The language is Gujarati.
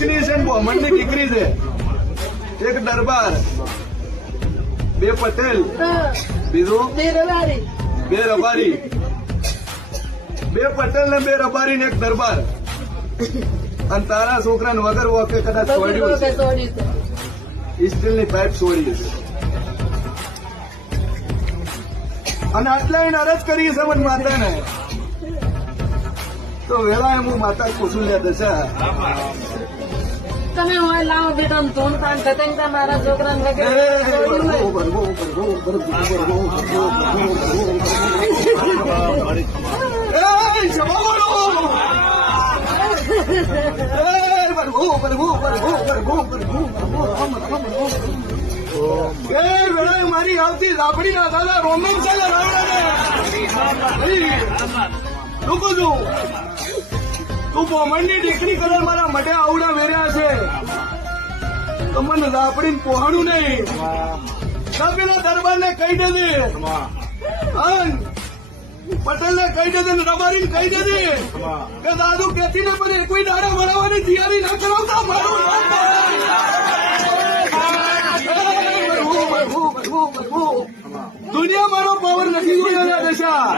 દીકરી છે ને બ્રાહ્મણની દીકરી છે. એક દરબાર, બે પટેલ, બીજું બે રબારી. બે પટેલ ને બે રબારી ને એક દરબાર. અને તારા છોકરાને વગર વખતે કદાચ છોડ્યું છે. સ્ટીલની પાઇપ છોડી છે. અને આટલા એને અરજ કરી છે મને માતાને. તો વેલા હું માતા પૂછું લે દશા તમે હોય લાવો બેટા ધૂન કાન કતંગ મારા છોકરાને વગેરે મારી આવતી લાપડી ના દાદા રોમન છે લોકો છું તું બ્રાહ્મણની દીકરી કલર મારા મઢે આવડા વેર્યા છે તો મને લાપડીને પોહાણું નહીં. પેલા દરબારને કહી દેજે, પટેલ ને કહી દેજે, રબારીને કહી દેજે કે દાદુ કેતી ને પણ કોઈ દાડા મળવાની તૈયારી ના કરાવતા. મારું દુનિયા મારો પાવર નથી જોયા દશા.